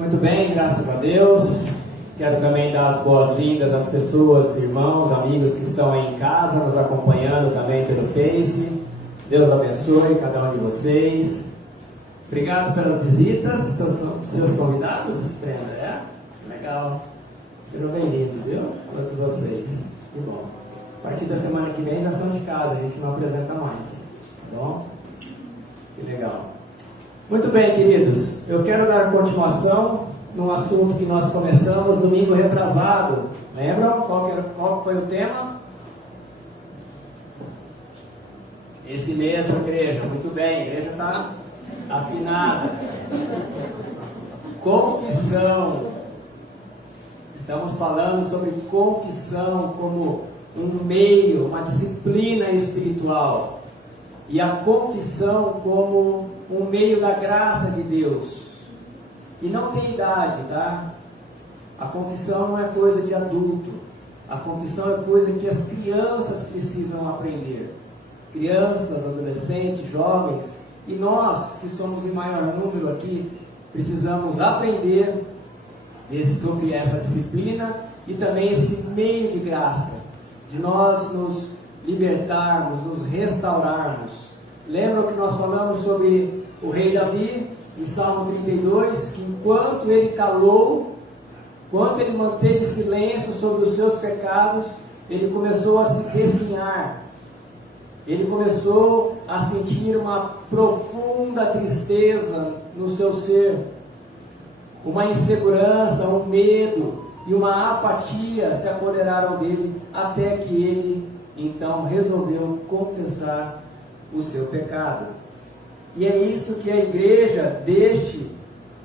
Muito bem, graças a Deus. Quero também dar as boas-vindas às pessoas, irmãos, amigos que estão aí em casa, nos acompanhando também pelo Face. Deus abençoe cada um de vocês. Obrigado pelas visitas, seus convidados, Brenda, Legal. Sejam bem-vindos, viu? Todos vocês. Que bom. A partir da semana que vem já são de casa, a gente não apresenta mais. Tá bom? Que legal. Muito bem, queridos. Eu quero dar continuação num assunto que nós começamos domingo retrasado. Lembram qual foi o tema? Esse mesmo, igreja. Muito bem, a igreja está afinada. Confissão. Estamos falando sobre confissão como um meio, uma disciplina espiritual. E a confissão como um meio da graça de Deus. E não tem idade, tá? A confissão não é coisa de adulto. A confissão é coisa que as crianças precisam aprender. Crianças, adolescentes, jovens. E nós, que somos em maior número aqui, precisamos aprender sobre essa disciplina e também esse meio de graça, de nós nos libertarmos, nos restaurarmos. Lembram que nós falamos sobre o rei Davi, em Salmo 32, que enquanto ele calou, enquanto ele manteve silêncio sobre os seus pecados, ele começou a se definhar. Ele começou a sentir uma profunda tristeza no seu ser, uma insegurança, um medo e uma apatia se apoderaram dele, até que ele então resolveu confessar o seu pecado. E é isso que a igreja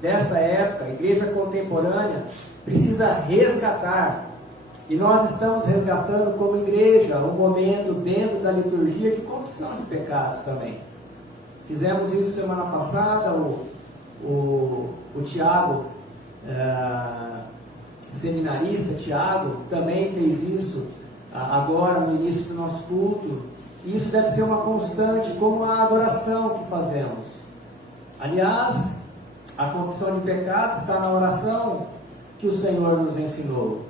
desta época, a igreja contemporânea, precisa resgatar. E nós estamos resgatando como igreja um momento dentro da liturgia de confissão de pecados também. Fizemos isso semana passada, o Tiago, seminarista Tiago, também fez isso agora no início do nosso culto. E isso deve ser uma constante, como a adoração que fazemos. Aliás, a confissão de pecados está na oração que o Senhor nos ensinou.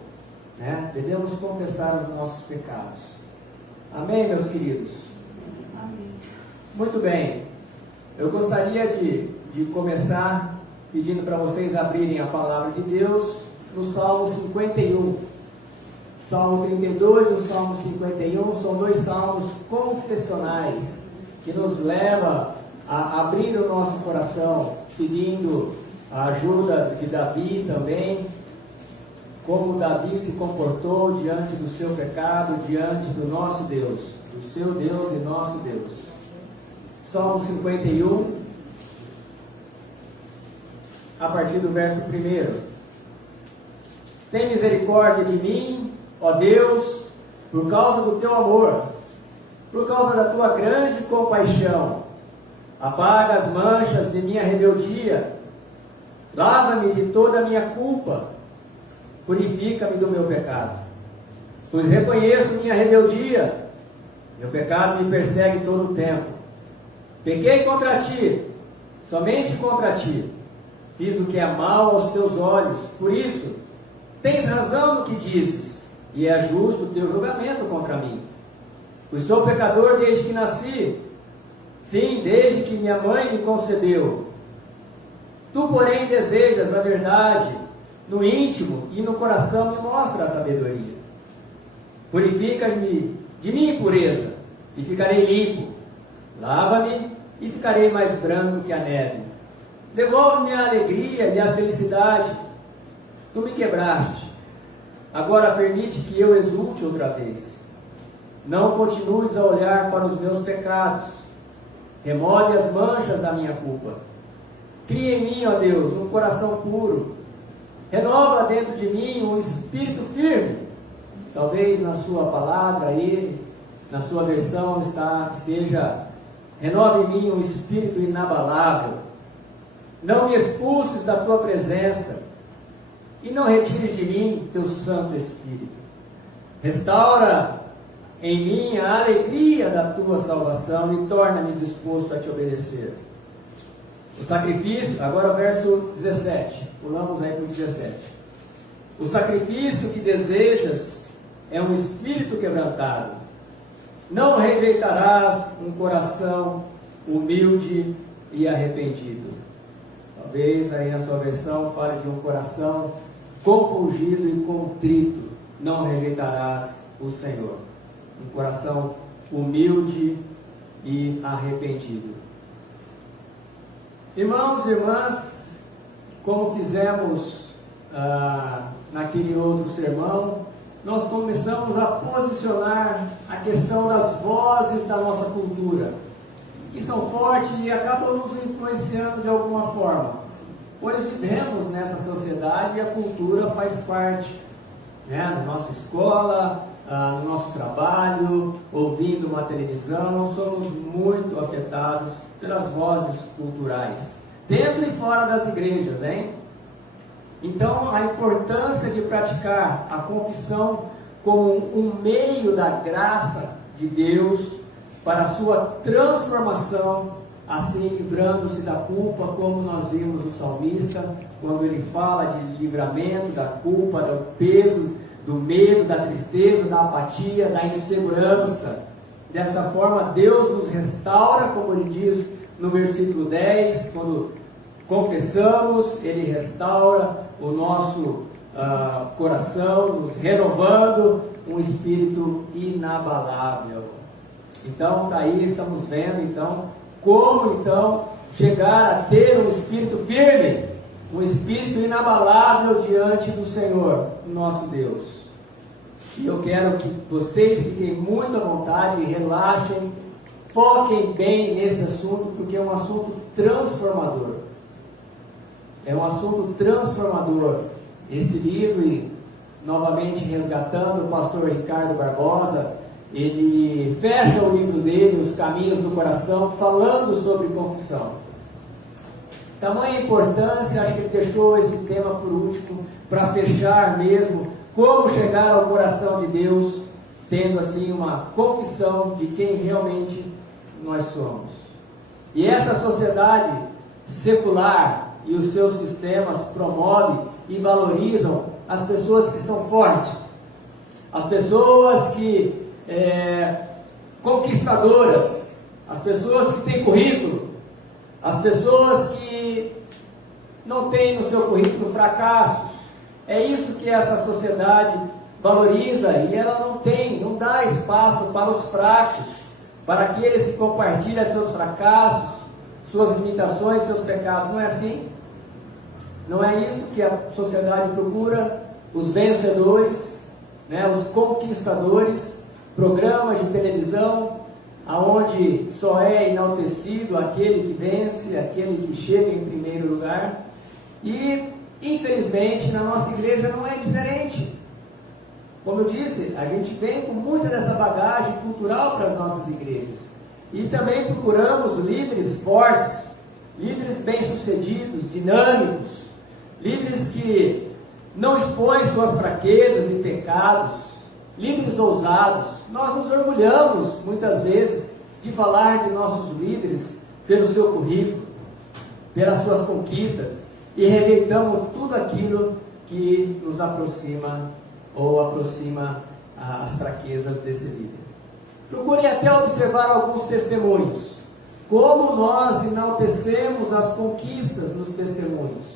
Devemos confessar os nossos pecados. Amém, meus queridos? Amém. Muito bem. Eu gostaria de começar pedindo para vocês abrirem a palavra de Deus no Salmo 51. Salmo 32 e o Salmo 51 são dois salmos confessionais que nos levam a abrir o nosso coração, seguindo a ajuda de Davi também, como Davi se comportou diante do seu pecado, diante do nosso Deus, do seu Deus e nosso Deus. Salmo 51, a partir do verso 1. Tem misericórdia de mim, ó Deus, por causa do teu amor, por causa da tua grande compaixão. Apaga as manchas de minha rebeldia, lava-me de toda a minha culpa, purifica-me do meu pecado. Pois reconheço minha rebeldia, meu pecado me persegue todo o tempo. Pequei contra ti, somente contra ti, fiz o que é mal aos teus olhos, por isso tens razão no que dizes, e é justo o teu julgamento contra mim. Pois sou pecador desde que nasci, sim, desde que minha mãe me concebeu. Tu, porém, desejas a verdade no íntimo e no coração me mostra a sabedoria. Purifica-me de minha impureza e ficarei limpo. Lava-me e ficarei mais branco que a neve. Devolve-me a alegria e a felicidade. Tu me quebraste. Agora permite que eu exulte outra vez. Não continues a olhar para os meus pecados. Remove as manchas da minha culpa. Cria em mim, ó Deus, um coração puro. Renova dentro de mim um espírito firme. Talvez na sua palavra aí, na sua versão esteja: renova em mim um espírito inabalável. Não me expulses da tua presença e não retires de mim teu Santo Espírito. Restaura em mim a alegria da tua salvação e torna-me disposto a te obedecer. O sacrifício, agora o verso 17, pulamos aí para o 17. O sacrifício que desejas é um espírito quebrantado. Não rejeitarás um coração humilde e arrependido. Talvez aí na sua versão fale de um coração compungido e contrito. Não rejeitarás o Senhor. Um coração humilde e arrependido. Irmãos e irmãs, como fizemos naquele outro sermão, nós começamos a posicionar a questão das vozes da nossa cultura, que são fortes e acabam nos influenciando de alguma forma. Pois vivemos nessa sociedade e a cultura faz parte, né, na nossa escola, no nosso trabalho, ouvindo uma televisão, somos muito afetados pelas vozes culturais, dentro e fora das igrejas, hein? Então, a importância de praticar a confissão como um meio da graça de Deus para a sua transformação, assim livrando-se da culpa, como nós vimos no salmista, quando ele fala de livramento da culpa, do peso, do medo, da tristeza, da apatia, da insegurança. Desta forma, Deus nos restaura, como ele diz no versículo 10, quando confessamos, ele restaura o nosso coração, nos renovando um espírito inabalável. Então, tá aí, estamos vendo, então, como, então, chegar a ter um espírito firme, um espírito inabalável diante do Senhor, nosso Deus. E eu quero que vocês fiquem muito à vontade, relaxem, foquem bem nesse assunto, porque é um assunto transformador. É um assunto transformador. Esse livro, e novamente resgatando o pastor Ricardo Barbosa, ele fecha o livro dele, Os Caminhos do Coração, falando sobre confissão. Tamanha importância, acho que ele deixou esse tema por último, para fechar mesmo, como chegar ao coração de Deus, tendo assim uma confissão de quem realmente nós somos. E essa sociedade secular e os seus sistemas promovem e valorizam as pessoas que são fortes, as pessoas que conquistadoras, as pessoas que têm currículo, as pessoas que não têm no seu currículo fracassos. É isso que essa sociedade valoriza, e ela não dá espaço para os fracos, para aqueles que compartilham seus fracassos, suas limitações, seus pecados. Não é assim? Não é isso que a sociedade procura? Os vencedores, né, os conquistadores, programas de televisão, aonde só é enaltecido aquele que vence, aquele que chega em primeiro lugar. E, infelizmente, na nossa igreja não é diferente. Como eu disse, a gente vem com muita dessa bagagem cultural para as nossas igrejas. E também procuramos líderes fortes, líderes bem-sucedidos, dinâmicos, líderes que não expõem suas fraquezas e pecados, líderes ousados. Nós nos orgulhamos, muitas vezes, de falar de nossos líderes pelo seu currículo, pelas suas conquistas, e rejeitamos tudo aquilo que nos aproxima ou aproxima as fraquezas desse líder. Procure até observar alguns testemunhos, como nós enaltecemos as conquistas nos testemunhos.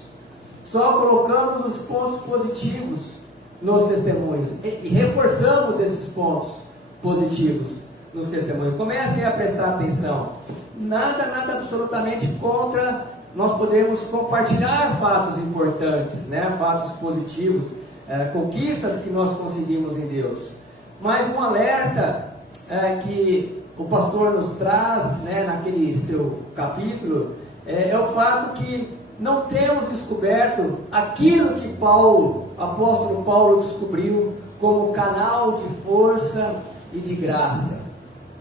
Só colocamos os pontos positivos nos testemunhos e reforçamos esses pontos positivos nos testemunhos. Comecem a prestar atenção. Nada absolutamente contra nós podemos compartilhar fatos importantes, né? Fatos positivos, conquistas que nós conseguimos em Deus. Mas um alerta que o pastor nos traz, né, naquele seu capítulo, é o fato que não temos descoberto aquilo que o apóstolo Paulo descobriu como canal de força e de graça.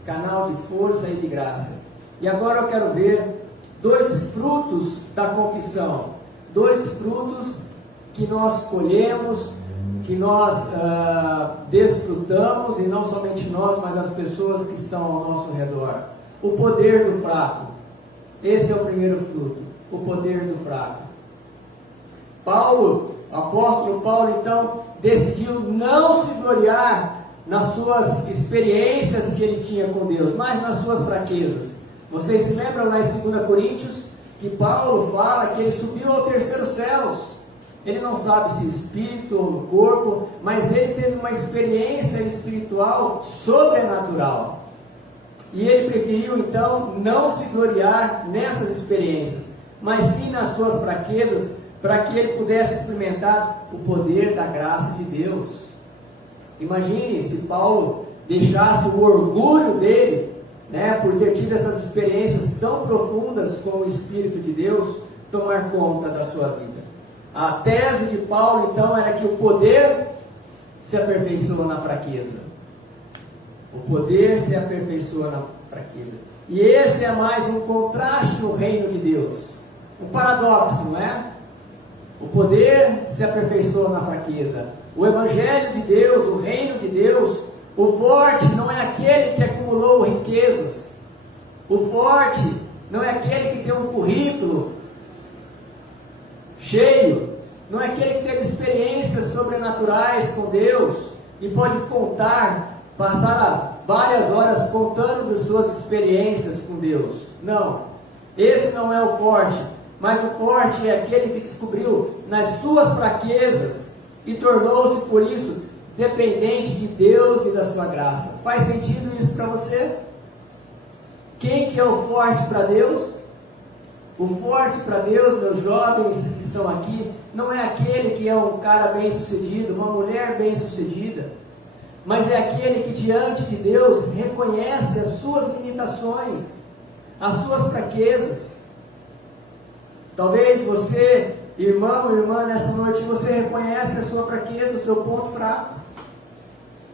Canal de força e de graça. E agora eu quero ver dois frutos da confissão. Dois frutos que nós colhemos, que nós desfrutamos, e não somente nós, mas as pessoas que estão ao nosso redor. O poder do fraco. Esse é o primeiro fruto. o poder do fraco. Paulo, o apóstolo Paulo, então, decidiu não se gloriar nas suas experiências que ele tinha com Deus, mas nas suas fraquezas. Vocês se lembram lá em 2 Coríntios, que Paulo fala que ele subiu ao terceiro céus. Ele não sabe se espírito ou no corpo, mas ele teve uma experiência espiritual sobrenatural. E ele preferiu então não se gloriar nessas experiências, mas sim nas suas fraquezas, para que ele pudesse experimentar o poder da graça de Deus. Imagine se Paulo deixasse o orgulho dele, por ter tido essas experiências tão profundas com o Espírito de Deus, tomar conta da sua vida. A tese de Paulo então era que o poder se aperfeiçoa na fraqueza. O poder se aperfeiçoa na fraqueza. E esse é mais um contraste no reino de Deus. Um paradoxo, não é? O poder se aperfeiçoa na fraqueza. O Evangelho de Deus, o reino de Deus, o forte não é aquele que acumulou riquezas. O forte não é aquele que tem um currículo cheio. Não é aquele que teve experiências sobrenaturais com Deus e pode passar várias horas contando das suas experiências com Deus. Não, esse não é o forte. Mas o forte é aquele que descobriu nas suas fraquezas e tornou-se por isso dependente de Deus e da sua graça. Faz sentido isso para você? Quem que é o forte para Deus? O forte para Deus, meus jovens que estão aqui, não é aquele que é um cara bem sucedido, uma mulher bem sucedida, mas é aquele que diante de Deus reconhece as suas limitações, as suas fraquezas. Talvez você, irmão, irmã, nessa noite, você reconhece a sua fraqueza, o seu ponto fraco.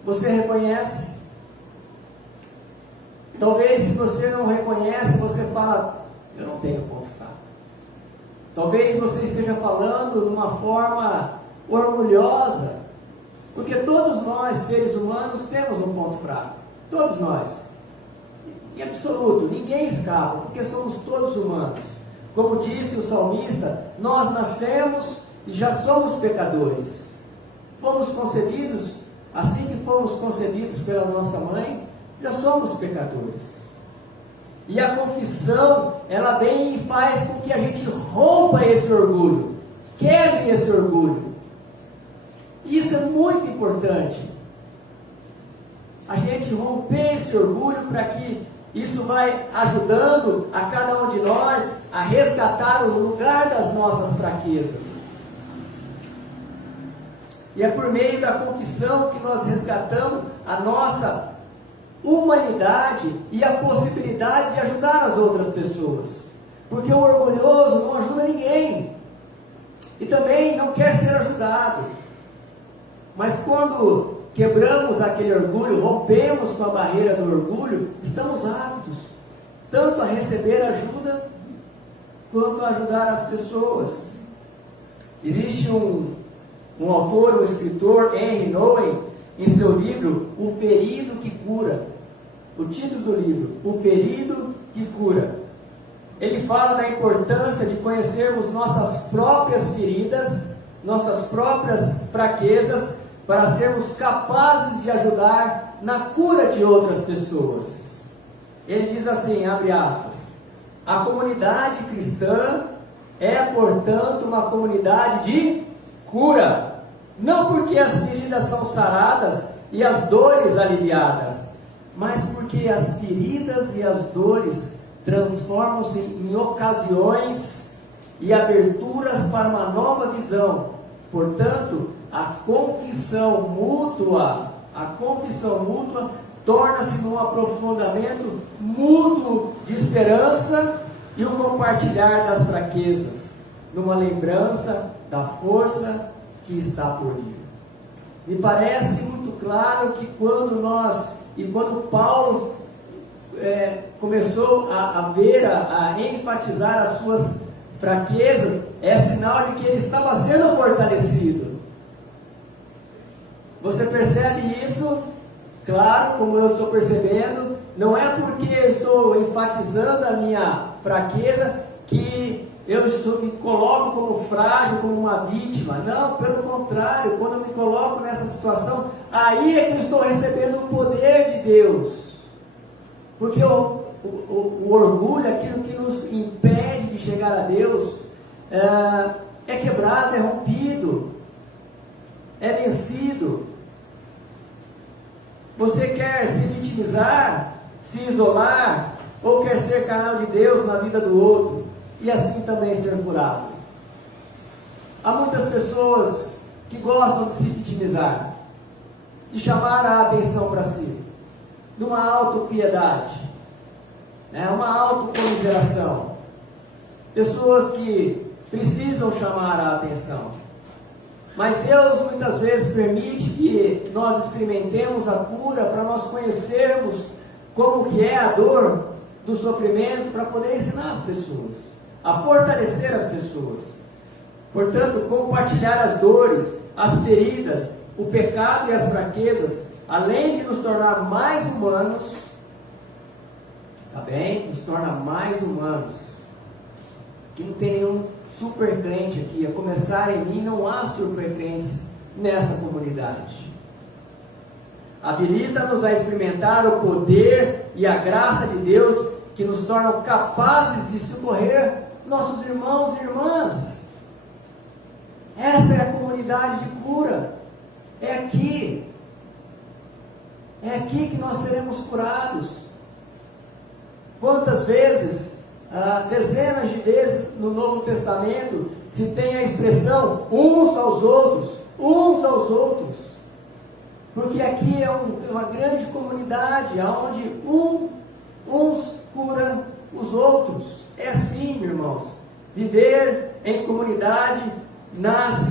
Você reconhece. Talvez se você não reconhece, você fala, eu não tenho ponto fraco. Talvez você esteja falando de uma forma orgulhosa, porque todos nós, seres humanos, temos um ponto fraco. Todos nós. Em absoluto, ninguém escapa, porque somos todos humanos. Como disse o salmista, nós nascemos e já somos pecadores. Fomos concebidos, assim que fomos concebidos pela nossa mãe, já somos pecadores. E a confissão, ela vem e faz com que a gente rompa esse orgulho, quebre esse orgulho. Isso é muito importante. A gente romper esse orgulho para que isso vai ajudando a cada um de nós a resgatar o lugar das nossas fraquezas. E é por meio da confissão que nós resgatamos a nossa humanidade e a possibilidade de ajudar as outras pessoas. Porque o orgulhoso não ajuda ninguém. E também não quer ser ajudado. Mas quando quebramos aquele orgulho, rompemos com a barreira do orgulho, estamos aptos tanto a receber ajuda quanto a ajudar as pessoas. Existe um autor, um escritor, Henry Nouwen, em seu livro O Ferido que Cura. O título do livro, O Ferido que Cura. Ele fala da importância de conhecermos nossas próprias feridas, nossas próprias fraquezas, para sermos capazes de ajudar na cura de outras pessoas. Ele diz assim, abre aspas, a comunidade cristã é, portanto, uma comunidade de cura, não porque as feridas são saradas e as dores aliviadas, mas porque as feridas e as dores transformam-se em ocasiões e aberturas para uma nova visão. Portanto, a confissão mútua torna-se num aprofundamento mútuo de esperança e um compartilhar das fraquezas, numa lembrança da força que está por vir. Me parece muito claro que quando Paulo começou a enfatizar as suas fraquezas, é sinal de que ele estava sendo fortalecido. Você percebe isso? Claro, como eu estou percebendo, não é porque eu estou enfatizando a minha fraqueza que eu me coloco como frágil, como uma vítima. Não, pelo contrário, quando eu me coloco nessa situação, aí é que eu estou recebendo o poder de Deus. Porque o orgulho, aquilo que nos impede de chegar a Deus, é quebrado, é rompido, é vencido. Você quer se vitimizar, se isolar, ou quer ser canal de Deus na vida do outro, e assim também ser curado? Há muitas pessoas que gostam de se vitimizar, de chamar a atenção para si, de uma autopiedade, uma autocomiseração. Pessoas que precisam chamar a atenção. Mas Deus muitas vezes permite que nós experimentemos a cura para nós conhecermos como que é a dor do sofrimento, para poder ensinar as pessoas, a fortalecer as pessoas. Portanto, compartilhar as dores, as feridas, o pecado e as fraquezas, além de nos tornar mais humanos, tá bem? Nos torna mais humanos. Aqui não tem nenhum super crente aqui, a começar em mim, não há super crentes nessa comunidade. Habilita-nos a experimentar o poder e a graça de Deus, que nos tornam capazes de socorrer nossos irmãos e irmãs. Essa é a comunidade de cura. É aqui que nós seremos curados. Quantas vezes, dezenas de vezes no Novo Testamento, se tem a expressão uns aos outros, porque aqui é uma grande comunidade, onde uns cura os outros. É assim, irmãos, viver em comunidade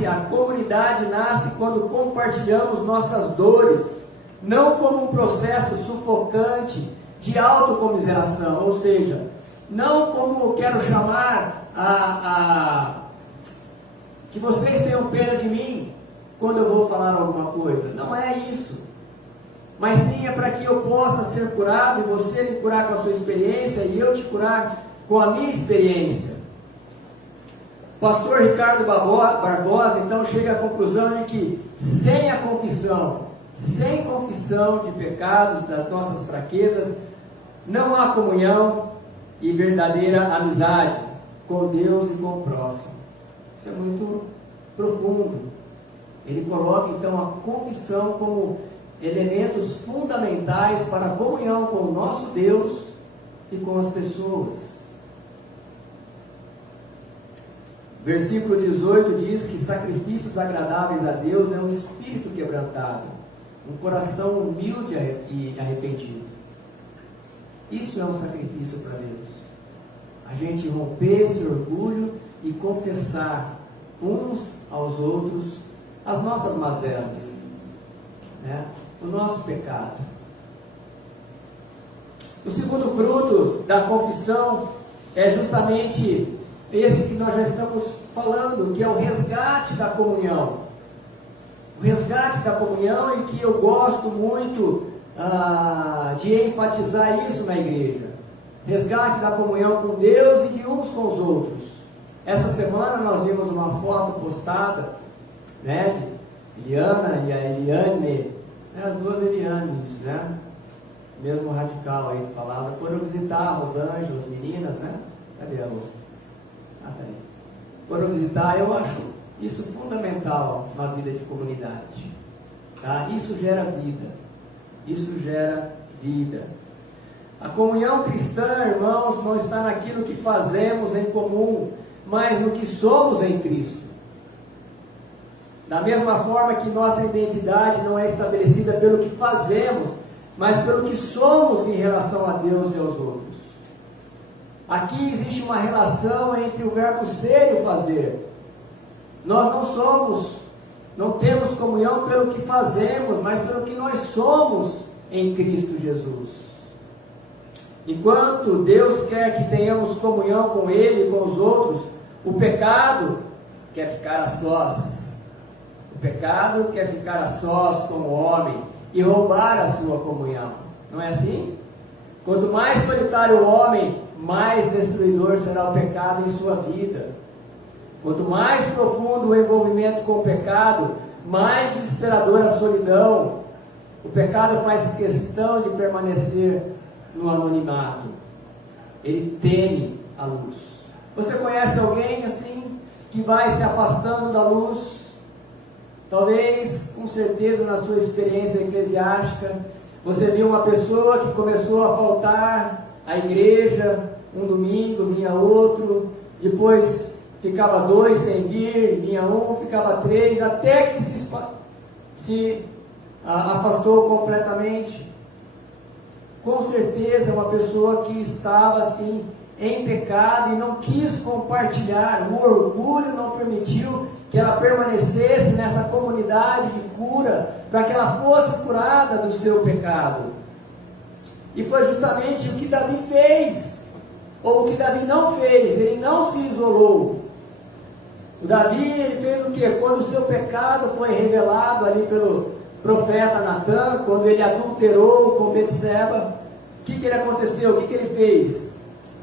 a comunidade nasce quando compartilhamos nossas dores, não como um processo sufocante de autocomiseração, ou seja, não como quero chamar que vocês tenham pena de mim quando eu vou falar alguma coisa. Não é isso. Mas sim é para que eu possa ser curado e você me curar com a sua experiência e eu te curar com a minha experiência. O pastor Ricardo Barbosa então chega à conclusão de que sem confissão de pecados, das nossas fraquezas, não há comunhão e verdadeira amizade com Deus e com o próximo. Isso é muito profundo. Ele coloca então a confissão como elementos fundamentais para a comunhão com o nosso Deus e com as pessoas. Versículo 18 diz que sacrifícios agradáveis a Deus é um espírito quebrantado, um coração humilde e arrependido. Isso é um sacrifício para Deus. A gente romper esse orgulho e confessar uns aos outros as nossas mazelas, o nosso pecado. O segundo fruto da confissão é justamente esse que nós já estamos falando, que é o resgate da comunhão. O resgate da comunhão, e que eu gosto muito de enfatizar isso na igreja. Resgate da comunhão com Deus e de uns com os outros. Essa semana nós vimos uma foto postada, de Eliana e a Eliane, as duas Elianes, mesmo radical aí de palavra, foram visitar a Rosângela, as meninas, Cadê a Rosângela? Tá aí. Foram visitar. Eu acho isso fundamental na vida de comunidade, Isso gera vida. A comunhão cristã, irmãos, não está naquilo que fazemos em comum, mas no que somos em Cristo. Da mesma forma que nossa identidade não é estabelecida pelo que fazemos, mas pelo que somos em relação a Deus e aos outros. Aqui existe uma relação entre o verbo ser e o fazer. Nós não temos comunhão pelo que fazemos, mas pelo que nós somos em Cristo Jesus. Enquanto Deus quer que tenhamos comunhão com Ele e com os outros, o pecado quer ficar a sós. O pecado quer ficar a sós com o homem e roubar a sua comunhão. Não é assim? Quanto mais solitário o homem, mais destruidor será o pecado em sua vida. Quanto mais profundo o envolvimento com o pecado, mais desesperadora a solidão. O pecado faz questão de permanecer no anonimato. Ele teme a luz. Você conhece alguém assim, que vai se afastando da luz? Talvez, com certeza, na sua experiência eclesiástica, você viu uma pessoa que começou a faltar à igreja, um domingo vinha outro, depois ficava 2 sem vir, vinha um, ficava 3, até que se afastou completamente. Com certeza é uma pessoa que estava assim em pecado e não quis compartilhar. O orgulho não permitiu que ela permanecesse nessa comunidade de cura, para que ela fosse curada do seu pecado. E foi justamente o que Davi fez, ou o que Davi não fez. Ele não se isolou. O Davi, ele fez o quê? Quando o seu pecado foi revelado ali pelo profeta Natan, quando ele adulterou com Betseba, o que aconteceu? O que ele fez?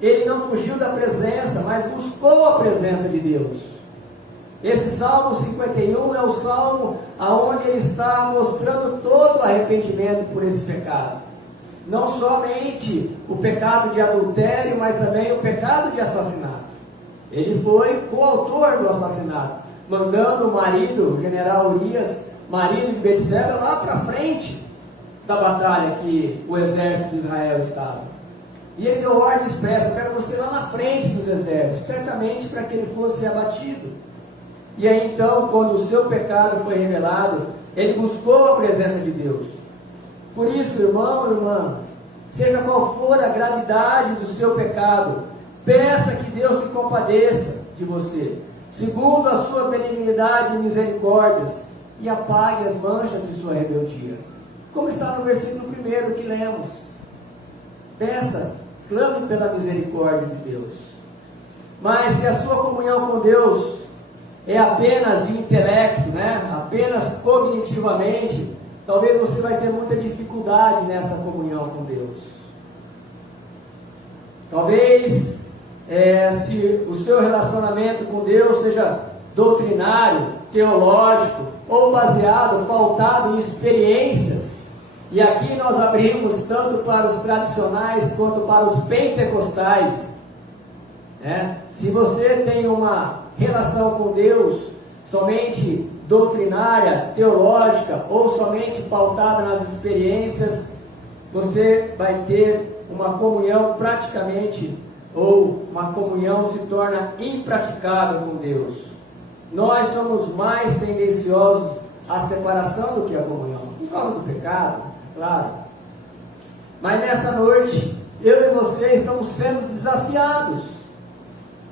Ele não fugiu da presença, mas buscou a presença de Deus. Esse Salmo 51 é o salmo onde ele está mostrando todo o arrependimento por esse pecado. Não somente o pecado de adultério, mas também o pecado de assassinato. Ele foi coautor do assassinato, mandando o marido, o general Urias, marido de Betseba, lá para frente da batalha que o exército de Israel estava. E ele deu ordem expressa: eu quero você lá na frente dos exércitos, certamente para que ele fosse abatido. E aí então, quando o seu pecado foi revelado, ele buscou a presença de Deus. Por isso, irmão, irmã, seja qual for a gravidade do seu pecado, peça que Deus se compadeça de você, segundo a sua benignidade e misericórdias, e apague as manchas de sua rebeldia. Como está no versículo 1 que lemos. Peça, clame pela misericórdia de Deus. Mas se a sua comunhão com Deus é apenas de intelecto, apenas cognitivamente, talvez você vai ter muita dificuldade nessa comunhão com Deus. Talvez, se o seu relacionamento com Deus seja doutrinário, teológico, ou baseado, pautado em experiências, e aqui nós abrimos tanto para os tradicionais quanto para os pentecostais. Se você tem uma relação com Deus somente doutrinária, teológica, ou somente pautada nas experiências, você vai ter uma comunhão praticamente, ou uma comunhão se torna impraticável com Deus. Nós somos mais tendenciosos à separação do que à comunhão, por causa do pecado, claro. Mas nesta noite, eu e você estamos sendo desafiados.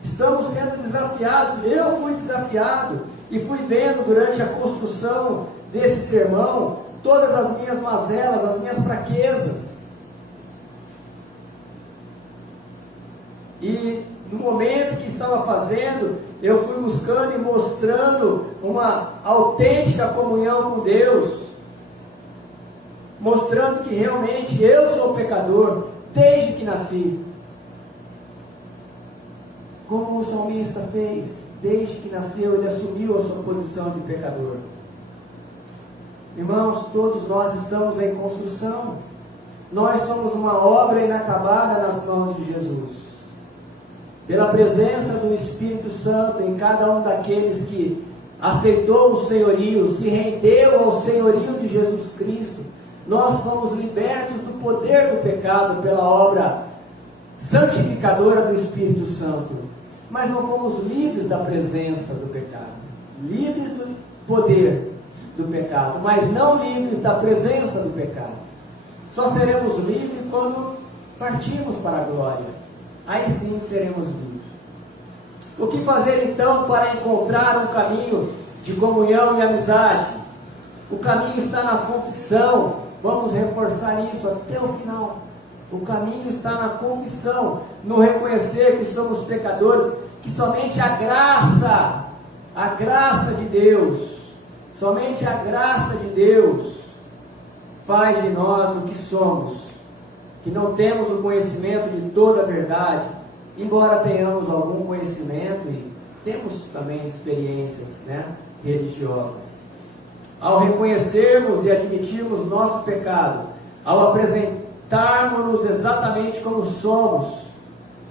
Estamos sendo desafiados. Eu fui desafiado e fui vendo durante a construção desse sermão todas as minhas mazelas, as minhas fraquezas. E no momento que estava fazendo, eu fui buscando e mostrando uma autêntica comunhão com Deus, mostrando que realmente eu sou pecador desde que nasci. Como o salmista fez, desde que nasceu, ele assumiu a sua posição de pecador. Irmãos, todos nós estamos em construção. Nós somos uma obra inacabada nas mãos de Jesus. Pela presença do Espírito Santo em cada um daqueles que aceitou o senhorio, se rendeu ao senhorio de Jesus Cristo, nós fomos libertos do poder do pecado pela obra santificadora do Espírito Santo. Mas não fomos livres da presença do pecado, livres do poder do pecado, mas não livres da presença do pecado. Só seremos livres quando partirmos para a glória. Aí sim seremos livres. O que fazer então para encontrar um caminho de comunhão e amizade? O caminho está na confissão. Vamos reforçar isso até o final. O caminho está na confissão, no reconhecer que somos pecadores, que somente a graça de Deus, somente a graça de Deus faz de nós o que somos. que não temos o conhecimento de toda a verdade, embora tenhamos algum conhecimento e temos também experiências, né, religiosas. Ao reconhecermos e admitirmos nosso pecado, ao apresentarmos-nos exatamente como somos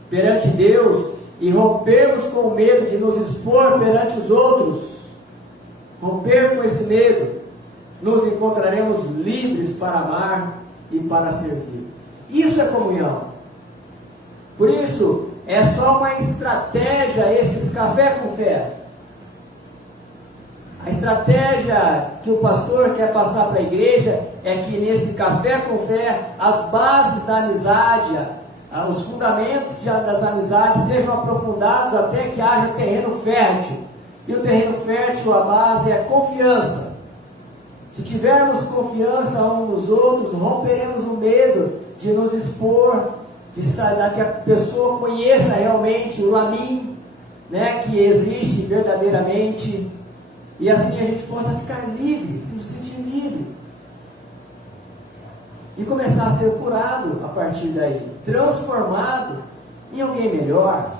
perante Deus e rompermos com o medo de nos expor perante os outros, romper com esse medo, nos encontraremos livres para amar e para servir. Isso é comunhão. Por isso, é só uma estratégia esses café com fé. A estratégia que o pastor quer passar para a igreja é que nesse café com fé, as bases da amizade, os fundamentos das amizades sejam aprofundados até que haja terreno fértil. E o terreno fértil, a base é confiança. Se tivermos confiança uns nos outros, romperemos o medo de nos expor, de que a pessoa conheça realmente o Lamim, né, que existe verdadeiramente, e assim a gente possa ficar livre, se sentir livre, e começar a ser curado a partir daí, transformado em alguém melhor,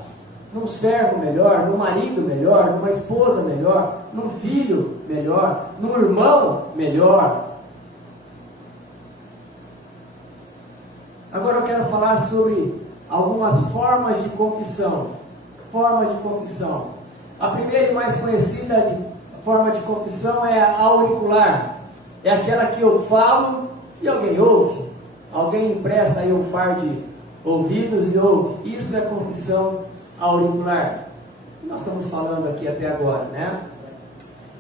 num servo melhor, num marido melhor, numa esposa melhor, num filho melhor, num irmão melhor. Agora eu quero falar sobre algumas formas de confissão. Formas de confissão. A primeira e mais conhecida forma de confissão é a auricular. É aquela que eu falo e alguém ouve. Alguém empresta aí um par de ouvidos e ouve. Isso é confissão auricular. Nós estamos falando aqui até agora, né?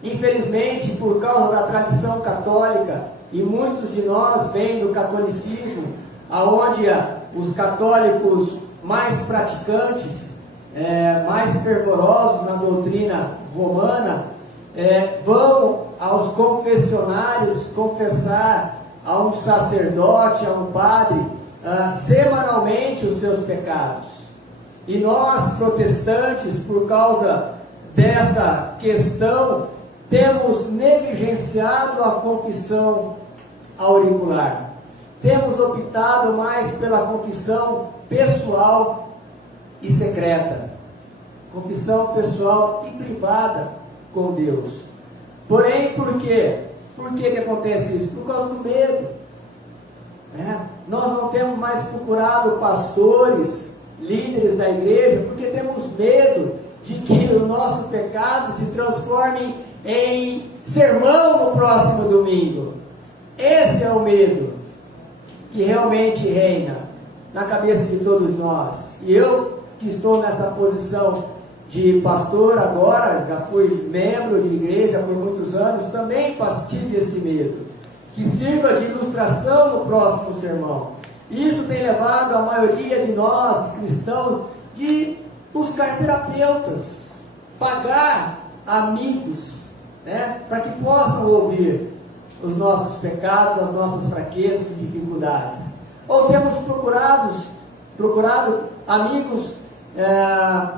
Infelizmente, por causa da tradição católica, e muitos de nós vêm do catolicismo, aonde os católicos mais praticantes, mais fervorosos na doutrina romana, vão aos confessionários confessar a um sacerdote, a um padre, semanalmente os seus pecados. E nós, protestantes, por causa dessa questão, temos negligenciado a confissão auricular. Temos optado mais pela confissão pessoal e secreta. Confissão pessoal e privada com Deus. Porém, por quê? Por que acontece isso? Por causa do medo. Nós não temos mais procurado pastores, líderes da igreja, porque temos medo de que o nosso pecado se transforme em sermão no próximo domingo. Esse é o medo que realmente reina na cabeça de todos nós. E eu, que estou nessa posição de pastor agora, já fui membro de igreja por muitos anos, também tive esse medo, que sirva de ilustração no próximo sermão. Isso tem levado a maioria de nós, cristãos, de buscar terapeutas, pagar amigos, para que possam ouvir os nossos pecados, as nossas fraquezas e dificuldades. Ou temos procurado amigos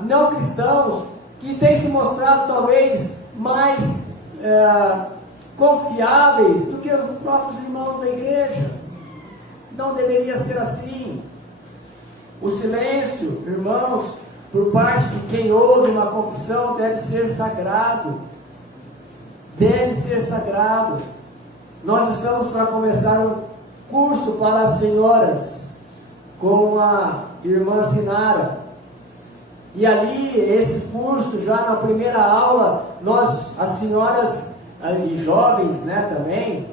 não cristãos que têm se mostrado talvez mais confiáveis do que os próprios irmãos da igreja. Não deveria ser assim. O silêncio, irmãos, por parte de quem ouve uma confissão, deve ser sagrado. Deve ser sagrado. Nós estamos para começar um curso para as senhoras com a irmã Sinara. E ali, esse curso, já na primeira aula, as senhoras e jovens, também,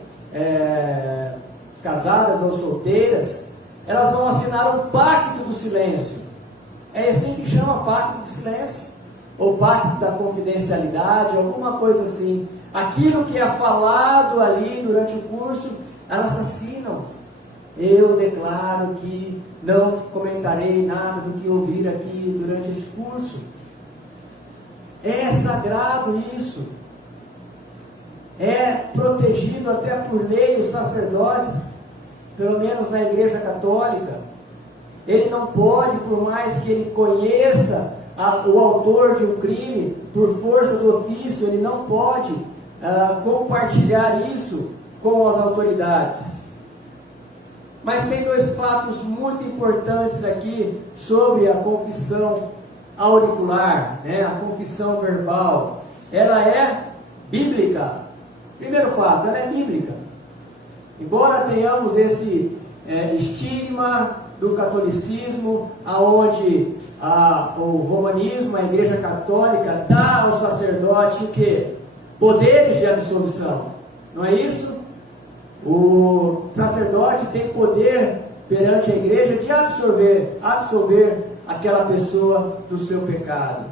casadas ou solteiras, elas vão assinar um pacto do silêncio. É assim que chama, pacto do silêncio, ou pacto da confidencialidade, alguma coisa assim. Aquilo que é falado ali durante o curso, elas assinam. Eu declaro que não comentarei nada do que ouvir aqui durante esse curso. É sagrado isso. É protegido até por lei os sacerdotes, pelo menos na igreja católica. Ele não pode, por mais que ele conheça o autor de um crime, por força do ofício, ele não pode compartilhar isso com as autoridades. Mas tem dois fatos muito importantes aqui sobre a confissão auricular, né? A confissão verbal. Ela é bíblica. Primeiro fato, ela é bíblica. Embora tenhamos esse estigma do catolicismo, aonde o romanismo, a Igreja Católica, dá ao sacerdote o quê? Poderes de absolvição. Não é isso? O sacerdote tem poder perante a igreja de absolver aquela pessoa do seu pecado.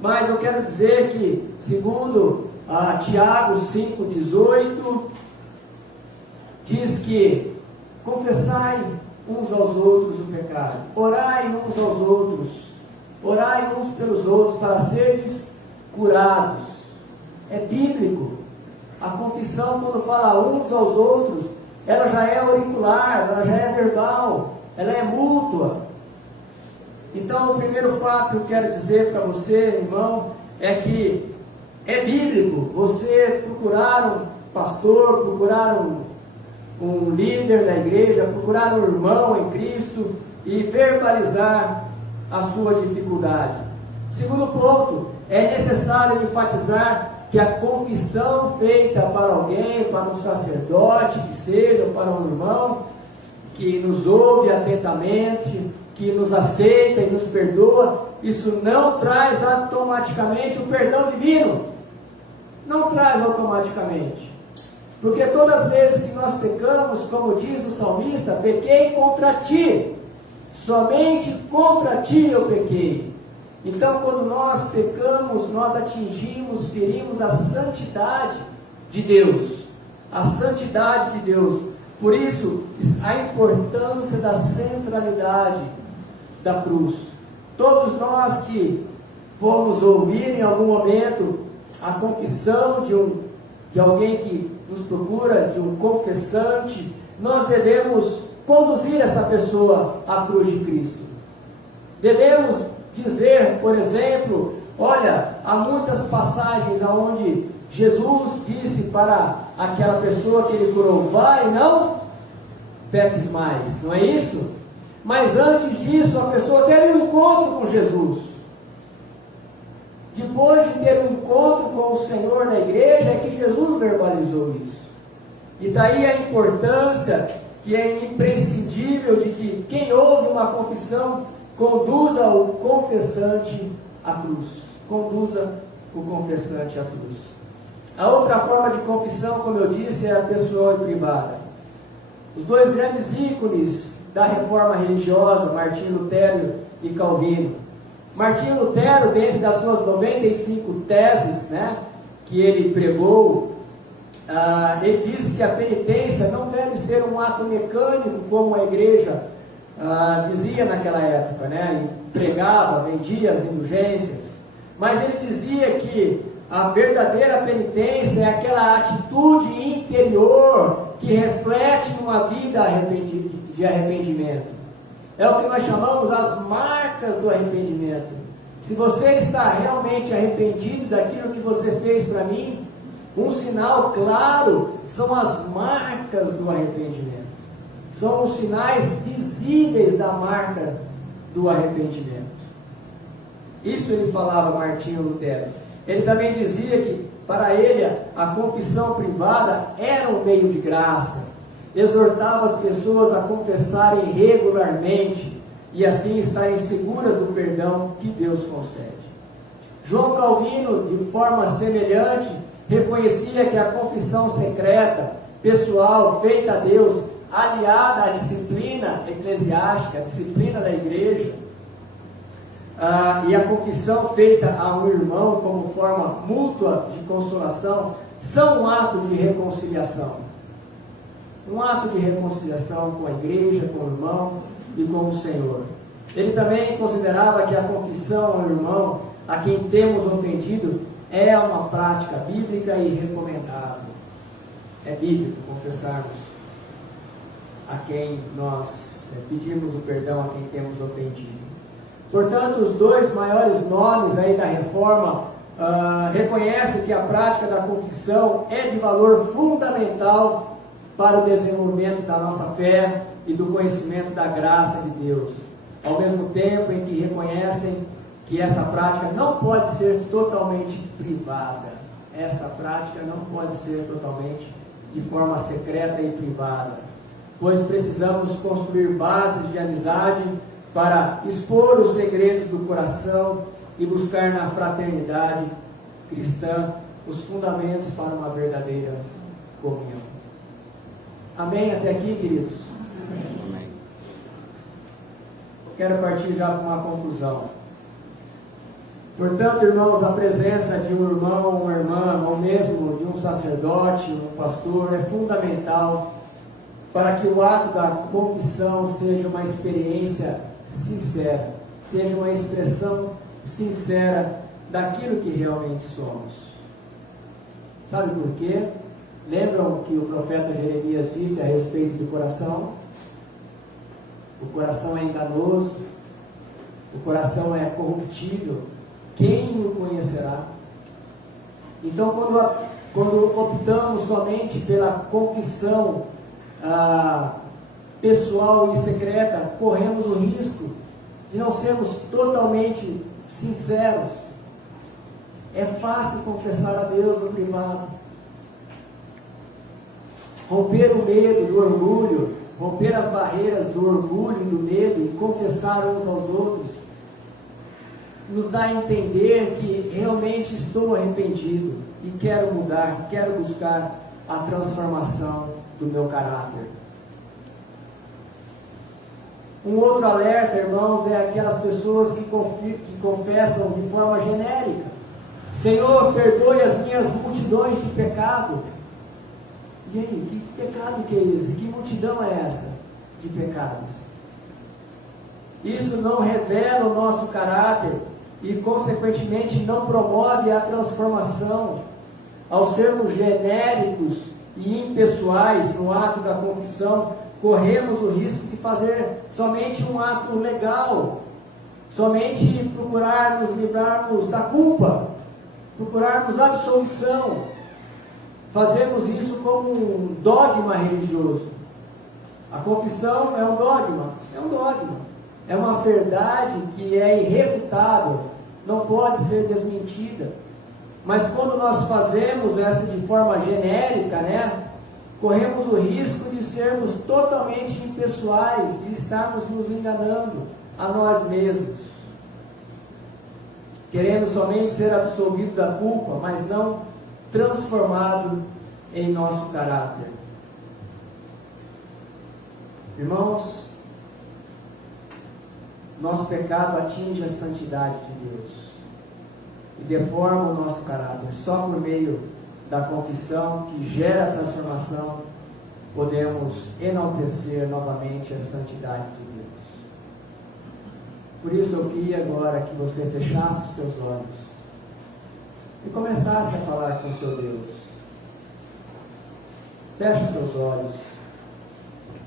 Mas eu quero dizer que, segundo Tiago 5,18, diz que confessai uns aos outros o pecado, orai uns aos outros, orai uns pelos outros para seres curados. É bíblico. A confissão, quando fala uns aos outros, ela já é auricular, ela já é verbal, ela é mútua. Então, o primeiro fato que eu quero dizer para você, irmão, é que é bíblico você procurar um pastor, procurar um líder da igreja, procurar um irmão em Cristo e verbalizar a sua dificuldade. Segundo ponto, é necessário enfatizar que a confissão feita para alguém, para um sacerdote, que seja, para um irmão, que nos ouve atentamente, que nos aceita e nos perdoa, isso não traz automaticamente o perdão divino. Não traz automaticamente. Porque todas as vezes que nós pecamos, como diz o salmista, pequei contra ti, somente contra ti eu pequei. Então, quando nós pecamos, nós atingimos, ferimos a santidade de Deus. A santidade de Deus. Por isso, a importância da centralidade da cruz. Todos nós que vamos ouvir em algum momento a confissão de alguém que nos procura, de um confessante, nós devemos conduzir essa pessoa à cruz de Cristo. Devemos dizer, por exemplo, olha, há muitas passagens onde Jesus disse para aquela pessoa que ele curou, vai e não peques mais, não é isso? Mas antes disso, a pessoa ter um encontro com Jesus. Depois de ter um encontro com o Senhor na igreja, é que Jesus verbalizou isso. E daí a importância que é imprescindível de que quem ouve uma confissão conduza o confessante à cruz. Conduza o confessante à cruz. A outra forma de confissão, como eu disse, é a pessoal e privada. Os dois grandes ícones da reforma religiosa, Martinho Lutero e Calvino. Martinho Lutero, dentro das suas 95 teses, que ele pregou, ele disse que a penitência não deve ser um ato mecânico, como a igreja dizia naquela época, e pregava, vendia as indulgências, mas ele dizia que a verdadeira penitência é aquela atitude interior que reflete uma vida de arrependimento. É o que nós chamamos as marcas do arrependimento. Se você está realmente arrependido daquilo que você fez para mim, um sinal claro são as marcas do arrependimento. São os sinais visíveis da marca do arrependimento. Isso ele falava, Martinho Lutero. Ele também dizia que, para ele, a confissão privada era um meio de graça. Exortava as pessoas a confessarem regularmente e assim estarem seguras do perdão que Deus concede. João Calvino, de forma semelhante, reconhecia que a confissão secreta, pessoal, feita a Deus, aliada à disciplina eclesiástica, à disciplina da igreja, e a confissão feita a um irmão como forma mútua de consolação, são um ato de reconciliação. Um ato de reconciliação com a igreja, com o irmão e com o Senhor. Ele também considerava que a confissão ao irmão a quem temos ofendido é uma prática bíblica e recomendável. É bíblico confessarmos a quem nós pedimos o perdão, a quem temos ofendido. Portanto, os dois maiores nomes aí da reforma reconhecem que a prática da confissão é de valor fundamental para o desenvolvimento da nossa fé e do conhecimento da graça de Deus, ao mesmo tempo em que reconhecem que essa prática não pode ser totalmente privada. Essa prática não pode ser totalmente de forma secreta e privada, pois precisamos construir bases de amizade para expor os segredos do coração e buscar na fraternidade cristã os fundamentos para uma verdadeira comunhão. Amém? Até aqui, queridos? Amém. Quero partir já com uma conclusão. Portanto, irmãos, a presença de um irmão, uma irmã, ou mesmo de um sacerdote, um pastor, é fundamental para que o ato da confissão seja uma experiência sincera, seja uma expressão sincera daquilo que realmente somos. Sabe por quê? Lembram que o profeta Jeremias disse a respeito do coração? O coração é enganoso, o coração é corruptível, quem o conhecerá? Então, quando optamos somente pela confissão pessoal e secreta, corremos o risco de não sermos totalmente sinceros. É fácil confessar a Deus no privado. Romper o medo do orgulho, romper as barreiras do orgulho e do medo e confessar uns aos outros, nos dá a entender que realmente estou arrependido e quero mudar, quero buscar a transformação do meu caráter. Um outro alerta, irmãos, é aquelas pessoas que confessam de forma genérica: Senhor, perdoe as minhas multidões de pecado. E aí, que pecado que é esse? Que multidão é essa de pecados? Isso não revela o nosso caráter e, consequentemente, não promove a transformação. Ao sermos genéricos e impessoais no ato da confissão, corremos o risco de fazer somente um ato legal, somente procurar nos livrarmos da culpa, procurarmos absolvição. Fazemos isso como um dogma religioso. A confissão é um dogma, é uma verdade que é irrefutável, não pode ser desmentida. Mas quando nós fazemos essa de forma genérica, corremos o risco de sermos totalmente impessoais e estarmos nos enganando a nós mesmos. Queremos somente ser absolvidos da culpa, mas não transformado em nosso caráter. Irmãos, nosso pecado atinge a santidade de Deus e deforma o nosso caráter. Só por meio da confissão, que gera a transformação, podemos enaltecer novamente a santidade de Deus. Por isso eu queria agora que você fechasse os teus olhos e começasse a falar com o seu Deus. Feche os seus olhos.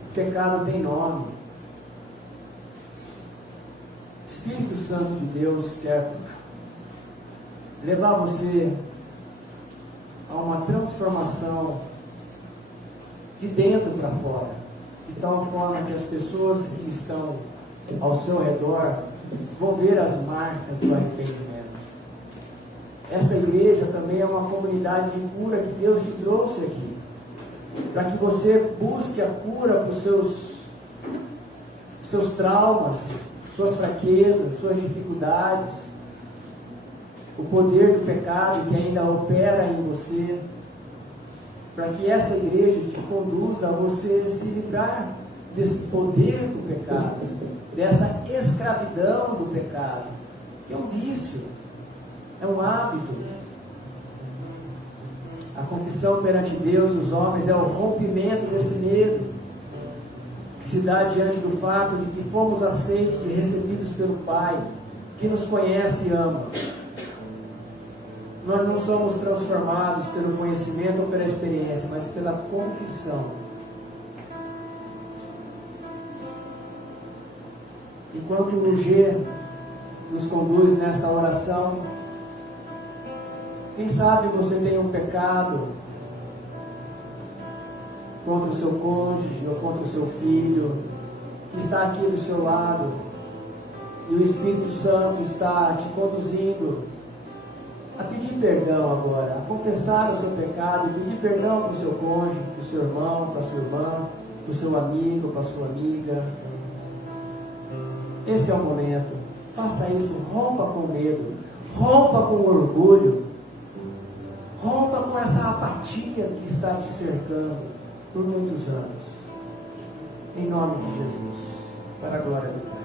O pecado tem nome. O Espírito Santo de Deus quer levar você a uma transformação de dentro para fora, de tal forma que as pessoas que estão ao seu redor vão ver as marcas do arrependimento. Essa igreja também é uma comunidade de cura que Deus te trouxe aqui, para que você busque a cura para os seus traumas, suas fraquezas, suas dificuldades, o poder do pecado que ainda opera em você, para que essa igreja te conduza a você se livrar desse poder do pecado, dessa escravidão do pecado, que é um vício, é um hábito. A confissão perante Deus, os homens, é o rompimento desse medo, que se dá diante do fato de que fomos aceitos e recebidos pelo Pai, que nos conhece e ama. Nós não somos transformados pelo conhecimento ou pela experiência, mas pela confissão. Enquanto o G nos conduz nessa oração, quem sabe você tem um pecado contra o seu cônjuge ou contra o seu filho, que está aqui do seu lado, e o Espírito Santo está te conduzindo a pedir perdão agora, a confessar o seu pecado e pedir perdão para o seu cônjuge, para o seu irmão, para a sua irmã, para o seu amigo, para a sua amiga. Esse é o momento. Faça isso, rompa com medo, rompa com orgulho, rompa com essa apatia que está te cercando por muitos anos. Em nome de Jesus, para a glória do Pai.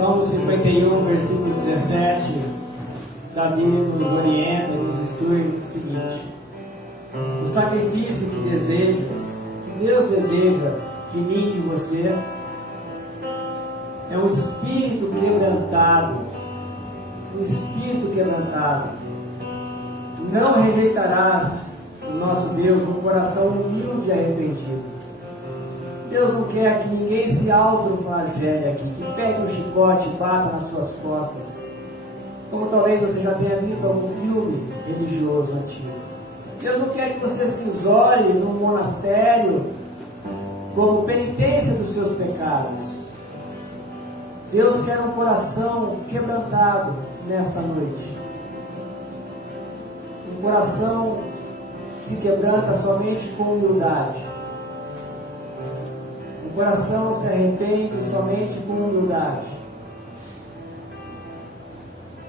Salmo 51, versículo 17, Davi nos orienta e nos instrui o seguinte: o sacrifício que desejas, que Deus deseja de mim e de você, é um espírito quebrantado. Um espírito quebrantado. Não rejeitarás o nosso Deus um coração humilde e arrependido. Deus não quer que ninguém se autoflagele aqui, que pegue um chicote e bata nas suas costas, como talvez você já tenha visto algum filme religioso antigo. Deus não quer que você se isole num monastério como penitência dos seus pecados. Deus quer um coração quebrantado nesta noite. Um coração se quebranta somente com humildade. O coração se arrepende somente com humildade.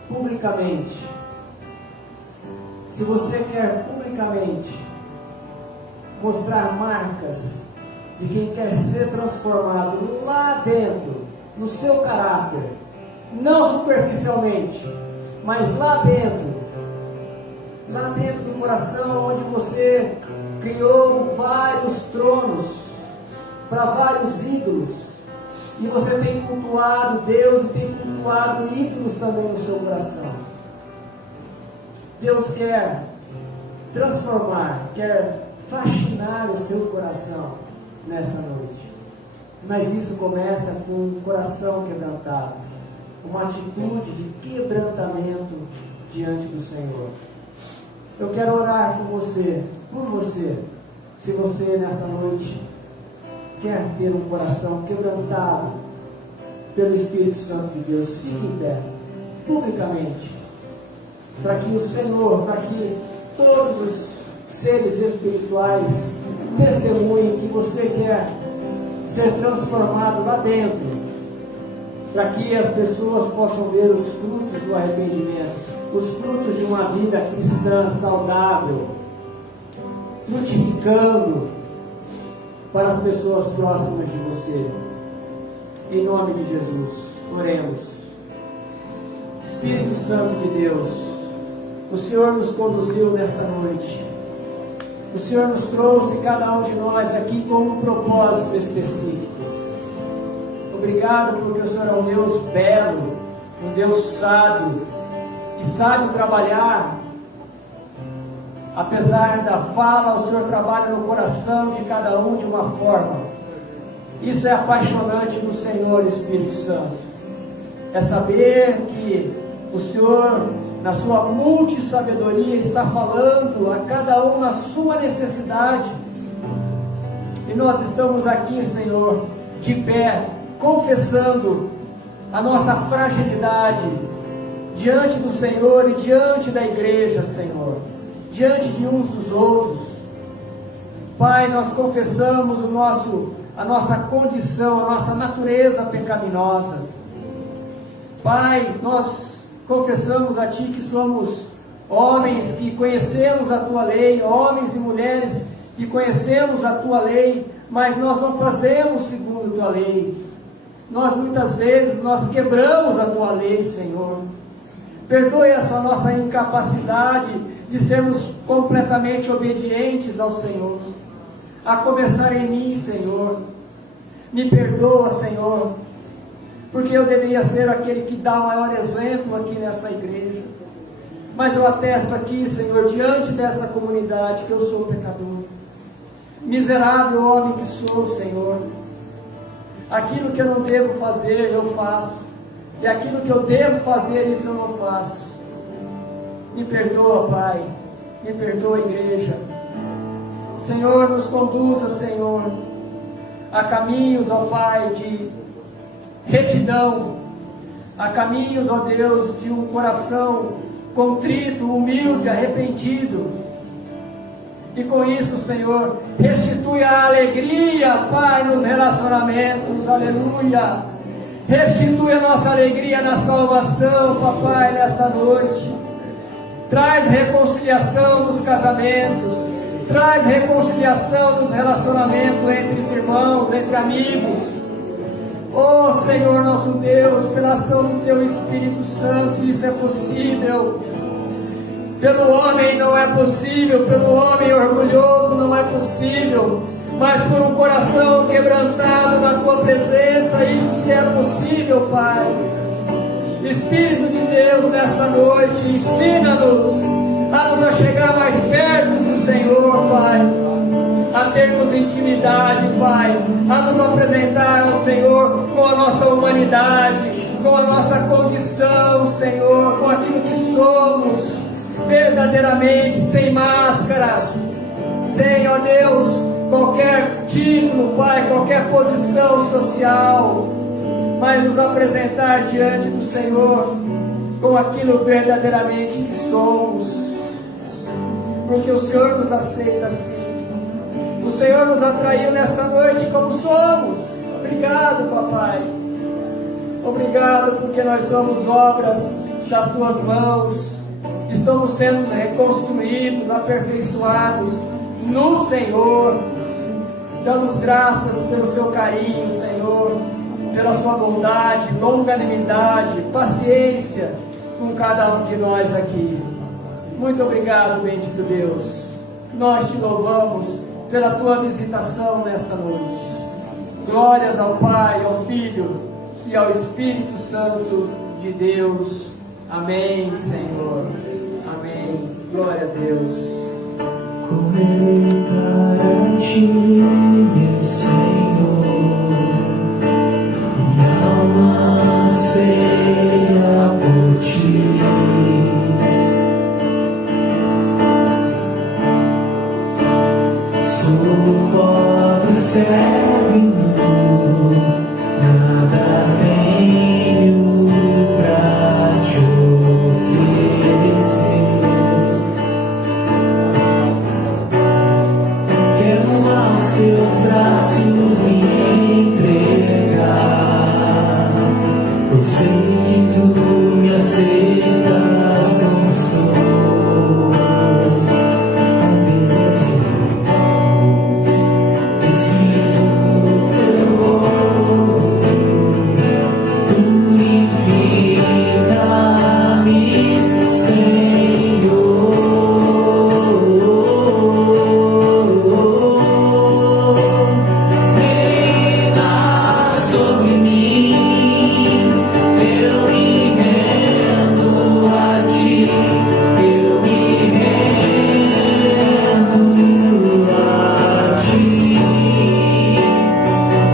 Publicamente. Se você quer publicamente mostrar marcas de quem quer ser transformado lá dentro, no seu caráter, não superficialmente, mas lá dentro do coração, onde você criou vários tronos para vários ídolos, e você tem cultuado Deus e tem cultuado ídolos também no seu coração. Deus quer transformar, quer fascinar o seu coração nessa noite. Mas isso começa com um coração quebrantado, uma atitude de quebrantamento diante do Senhor. Eu quero orar por você, se você nessa noite quer ter um coração quebrantado pelo Espírito Santo de Deus. Fique em pé, publicamente, para que o Senhor, para que todos os seres espirituais testemunhem que você quer ser transformado lá dentro, para que as pessoas possam ver os frutos do arrependimento, os frutos de uma vida cristã saudável, frutificando para as pessoas próximas de você. Em nome de Jesus, oremos. Espírito Santo de Deus, o Senhor nos conduziu nesta noite. O Senhor nos trouxe, cada um de nós, aqui com um propósito específico. Obrigado porque o Senhor é um Deus belo, um Deus sábio, e sabe trabalhar. Apesar da fala, o Senhor trabalha no coração de cada um de uma forma. Isso é apaixonante no Senhor, Espírito Santo. É saber que o Senhor, na sua multissabedoria, está falando a cada um na sua necessidade. E nós estamos aqui, Senhor, de pé, confessando a nossa fragilidade diante do Senhor e diante da igreja, Senhor, diante de uns dos outros. Pai, nós confessamos a nossa condição, a nossa natureza pecaminosa. Pai, nós confessamos a Ti que somos homens que conhecemos a Tua lei, homens e mulheres que conhecemos a Tua lei, mas nós não fazemos segundo a Tua lei. Nós muitas vezes quebramos a Tua lei, Senhor. Perdoe essa nossa incapacidade de sermos completamente obedientes ao Senhor, a começar em mim, Senhor. Me perdoa, Senhor, porque eu deveria ser aquele que dá o maior exemplo aqui nessa igreja, mas eu atesto aqui, Senhor, diante dessa comunidade, que eu sou pecador, miserável homem que sou, Senhor. Aquilo que eu não devo fazer, eu faço, e aquilo que eu devo fazer, isso eu não faço. Me perdoa, Pai, me perdoa, igreja. Senhor, nos conduza, Senhor, a caminhos, ó Pai, de retidão, a caminhos, ó Deus, de um coração contrito, humilde, arrependido. E com isso, Senhor, restitui a alegria, Pai, nos relacionamentos, aleluia. Restitui a nossa alegria na salvação, Papai, nesta noite. Traz reconciliação nos casamentos, traz reconciliação nos relacionamentos entre os irmãos, entre amigos. Oh Senhor nosso Deus, pela ação do Teu Espírito Santo, isso é possível. Pelo homem não é possível, pelo homem orgulhoso não é possível, mas por um coração quebrantado na Tua presença, isso que é possível, Pai. Espírito de Deus, nesta noite, ensina-nos a nos achegar mais perto do Senhor, Pai, a termos intimidade, Pai, a nos apresentar ao Senhor com a nossa humanidade, com a nossa condição, Senhor, com aquilo que somos, verdadeiramente, sem máscaras, sem, ó Deus, qualquer título, Pai, qualquer posição social, mas nos apresentar diante do Senhor com aquilo verdadeiramente que somos, porque o Senhor nos aceita assim. O Senhor nos atraiu nesta noite como somos. Obrigado, Papai. Obrigado porque nós somos obras das Tuas mãos. Estamos sendo reconstruídos, aperfeiçoados no Senhor. Damos graças pelo Seu carinho, Senhor, pela Sua bondade, longanimidade, paciência com cada um de nós aqui. Muito obrigado, bendito Deus. Nós Te louvamos pela Tua visitação nesta noite. Glórias ao Pai, ao Filho e ao Espírito Santo de Deus. Amém, Senhor. Amém. Glória a Deus. Correi para Ti, meu Senhor, minha alma anseia por Ti. Sou pobre, cego e nu, nada tenho pra Te oferecer. Quero aos Teus braços me entregar. Eu sei que Tu me aceitas como estou. Preciso do Teu olho, purifica-me, Senhor. Reina sobre mim, eu me rendo a Ti, eu me rendo a Ti.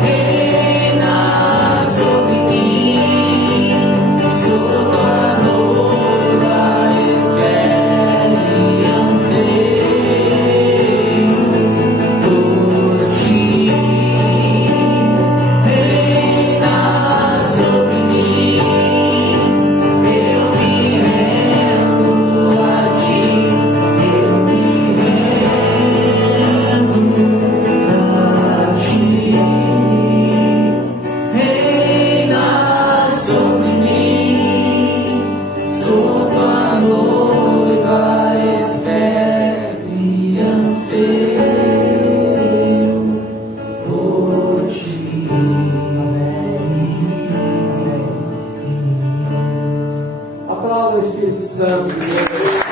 Reina sobre mim, sou Tua noiva, espero e anseio por Ti. Reina sobre mim, eu me rendo a Ti, eu me rendo a Ti. Reina sobre mim, sou Tua noiva, espero e anseio por Ti. Aplauda o Espírito Santo de Deus.